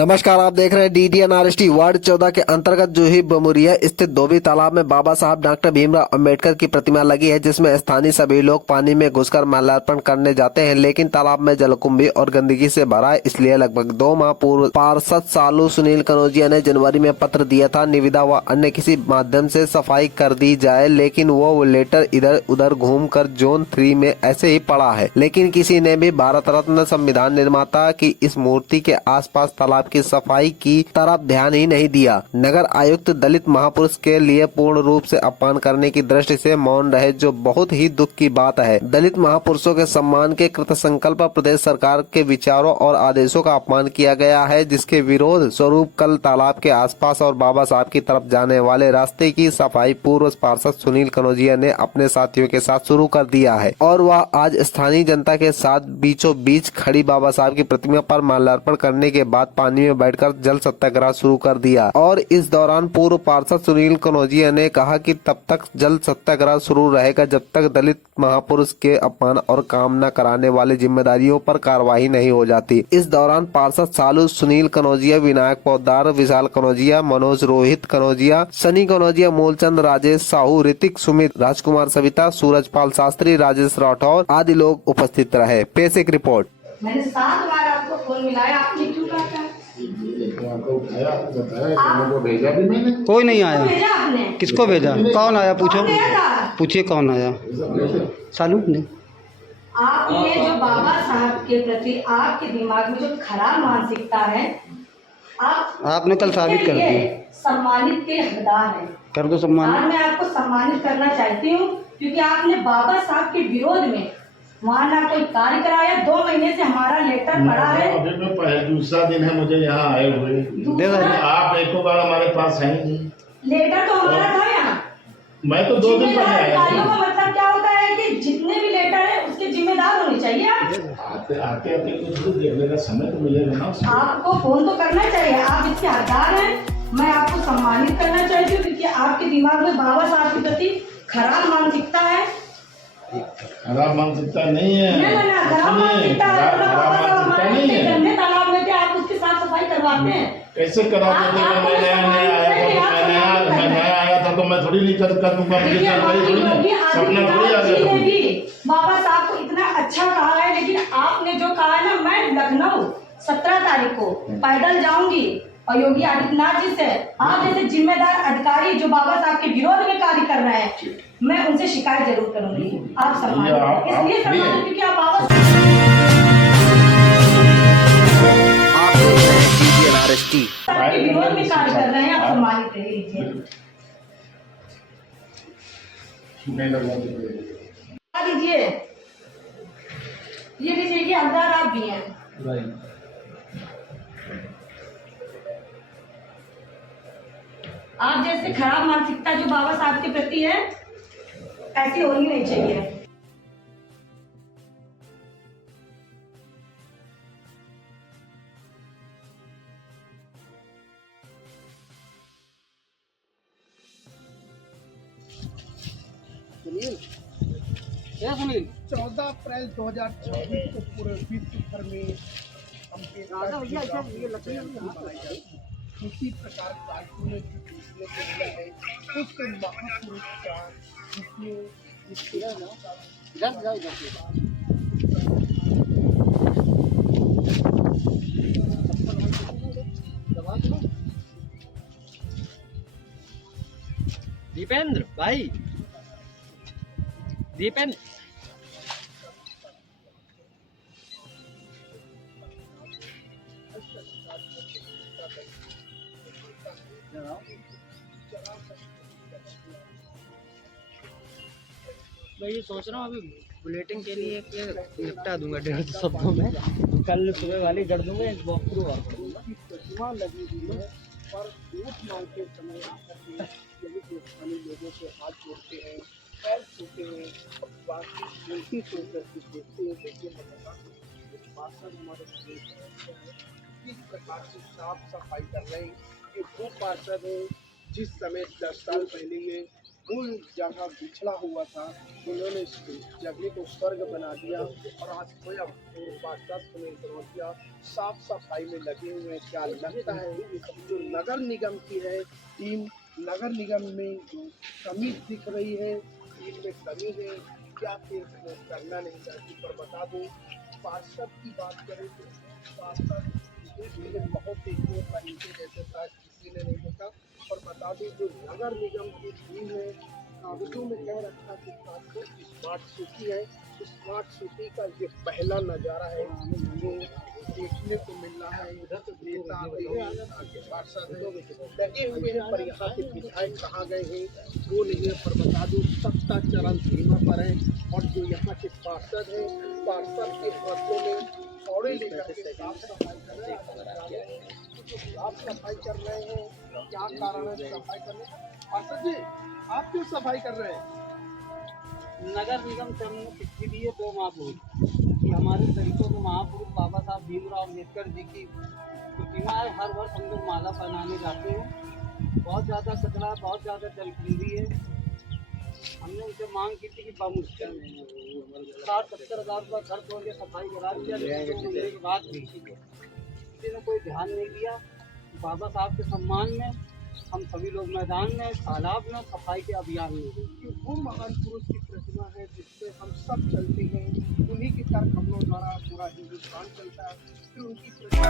नमस्कार, आप देख रहे हैं DDNRST वार्ड 14 के अंतर्गत जूही बमुरिया स्थित धोबी तालाब में बाबा साहब डॉक्टर भीमराव अंबेडकर की प्रतिमा लगी है, जिसमें स्थानीय सभी लोग पानी में घुसकर माल्यार्पण करने जाते हैं। लेकिन तालाब में जलकुंभी और गंदगी से भरा है, इसलिए लगभग 2 माह पूर्व पार्षद सालू सुनील कनौजिया ने जनवरी में पत्र दिया था, निविदा व अन्य किसी माध्यम से सफाई कर दी जाए, लेकिन वो लेटर इधर उधर घूमकर जोन 3 में ऐसे ही पड़ा है। लेकिन किसी ने भी भारत रत्न संविधान निर्माता की इस मूर्ति के आसपास तालाब की सफाई की तरफ ध्यान ही नहीं दिया। नगर आयुक्त दलित महापुरुष के लिए पूर्ण रूप से अपमान करने की दृष्टि से मौन रहे, जो बहुत ही दुख की बात है। दलित महापुरुषों के सम्मान के कृतसंकल्प प्रदेश सरकार के विचारों और आदेशों का अपमान किया गया है, जिसके विरोध स्वरूप कल तालाब के आसपास और बाबा साहब की तरफ जाने वाले रास्ते की सफाई पूर्व पार्षद सुनील कनौजिया ने अपने साथियों के साथ शुरू कर दिया है और वह आज स्थानीय जनता के साथ बीचों बीच खड़ी बाबा साहब की प्रतिमा पर माल्यार्पण करने के बाद पानी में बैठकर जल सत्याग्रह शुरू कर दिया। और इस दौरान पूर्व पार्षद सुनील कनौजिया ने कहा कि तब तक जल सत्याग्रह शुरू रहेगा जब तक दलित महापुरुष के अपमान और काम न कराने वाले जिम्मेदारियों पर कार्रवाई नहीं हो जाती। इस दौरान पार्षद सालू सुनील कनौजिया, विनायक पोद्दार, विशाल कनौजिया, मनोज रोहित कनौजिया, सनी कनौजिया, मूलचंद, राजेश साहू, ऋतिक, सुमित, राजकुमार, सविता, सूरजपाल शास्त्री, राजेश राठौर आदि लोग उपस्थित रहे। पेश एक रिपोर्ट। मैंने 7 बार आपको फोन मिलाया, आपने क्यों काटा? आपको उठाया, आपको बताया, को भेजा भी मैंने। कोई नहीं आया। भेजा आपने? किसको भेजा? कौन आया? पूछो, कौन गया था? पूछिए कौन आया। सालू ने। आपने जो बाबा साहब के प्रति आपके दिमाग में जो खराब मानसिकता है, आपने कल साबित कर दी। सम्मानित के हकदार है। कर दो सम्मान। आज मैं आपको सम्मानित करना चाहती हूँ, क्योंकि आपने बाबा साहब के विरोध में वहाँ ना कोई कार्य कराया। 2 महीने से हमारा लेटर पड़ा है। अभी मैं दूसरा दिन है मुझे यहाँ आए हुए। आप एक बार हमारे पास है नहीं। लेटर तो हमारा था यहाँ। मैं तो 2 दिन पहले आया। अधिकारियों का मतलब क्या होता है कि जितने भी लेटर है उसके जिम्मेदार होने चाहिए। आते आते कुछ देखने का समय तो मिलेगा ना। आपको फोन तो करना चाहिए, आप इसके हकदार हैं। मैं आपको सम्मानित करना चाहती हूँ, क्योंकि आपके दिमाग में बाबा साहब के प्रति खराब मानसिकता है। खराब मानसिकता नहीं है। खराब मानसिकता है। गंदे तालाब में थे, आप उसकी साफ सफाई करवाते हैं। कैसे करा देते? मैं नया आया था तो मैं थोड़ी नहीं कर दूंगा। सपना थोड़ी आ गया। बाबा साहब को इतना अच्छा कहा है, लेकिन आपने जो कहा है ना, मैं लखनऊ 17 तारीख को पैदल जाऊंगी और योगी आदित्यनाथ जी से आप जैसे जिम्मेदार अधिकारी जो बाबा साहब के विरोध में कार्य कर रहे हैं, मैं उनसे शिकायत जरूर करूंगी। आप सम्मानित, इसलिए सम्मानित क्योंकि आप बाबा के विरोध में कार्य कर रहे हैं। आप सम्मानित रह लीजिए। दीजिए, ये लीजिए कि हकदार आप भी हैं। आप जैसे खराब मानसिकता जो बाबा साहब के प्रति है, ऐसी होनी नहीं चाहिए। सुनील 14 अप्रैल 2024 को पूरे विश्व भर में इसी प्रकार कार्टून है उस महापुरुष का दीपेंद्र भाई, दीपेंद्र मैं ये सोच रहा हूँ अभी बुलेटिन के लिए निपटा दूंगा 150 शब्दों में। कल सुबह वाली कर दूंगा, एक वॉक थ्रू और प्रतिमा लगी हुई है पर वोट मांगते समय लोगों से हाथ जोड़ते हैं, पैर छूते हैं, बाकी मूर्ति को देखते हैं। देखिए पार्षद हमारे प्रदेश में किस प्रकार से साफ सफाई कर रहे हैं। ये वो पार्षद है जिस समय 10 साल पहले में वो जगह बिछड़ा हुआ था, उन्होंने इस जगह को स्वर्ग बना दिया और आज स्वयं पार्षद में दिया, साफ सफाई में लगे हुए हैं। क्या लगता है जो नगर निगम की है टीम, नगर निगम में जो कमी दिख रही है, टीम में कमी है, क्या फिर वो करना नहीं चाहती। पर बता दूं, पार्षद की बात करें तो पार्षद बहुत देखने पर नीचे जैसे था, किसी ने नहीं देखा। और बता दूं जो नगर निगम की टीम है, कागजों में कह रखा कि कानपुर स्मार्ट सिटी है। स्मार्ट सिटी का ये पहला नज़ारा है जो देखने को मिल रहा है। नेता आगे पार्षद लगे हुए हैं, पर यहाँ के विधायक कहाँ गए हैं वो नहीं है। पर बता दूं सत्ता चरण सीमा पर है और जो यहाँ के पार्षद हैं, पार्षद के हाथों में थोड़े लेकर के साफ सफाई कर रहे हैं। साफ सफाई कर रहे हैं, क्या कारण है सफाई करने का? पार्षद जी, आप क्यों सफाई कर रहे हैं? नगर निगम से हमने चिट्ठी दी है 2 माह पूर्व कि हमारे तरीकों में महापुरुष बाबा साहब भीमराव अम्बेडकर जी की प्रतिमा है। हर वर्ष हम लोग माला पहनाने जाते हैं। बहुत ज़्यादा कचरा, बहुत ज़्यादा जलकुंभी है। हमने उनसे मांग की थी कि बामुश्किल 60-70 हज़ार रुपये खर्च होकर सफाई करा दिया, लेकिन 2 महीने के बाद भी किसी ने कोई ध्यान नहीं दिया। बाबा साहब के सम्मान में हम सभी लोग मैदान में, तालाब में सफाई के अभियान में हैं। कि वो महान पुरुष की प्रतिमा है जिससे हम सब चलते हैं, उन्हीं के तर्क हम लोग द्वारा पूरा हिंदुस्तान चलता है। फिर उनकी प्रतिमा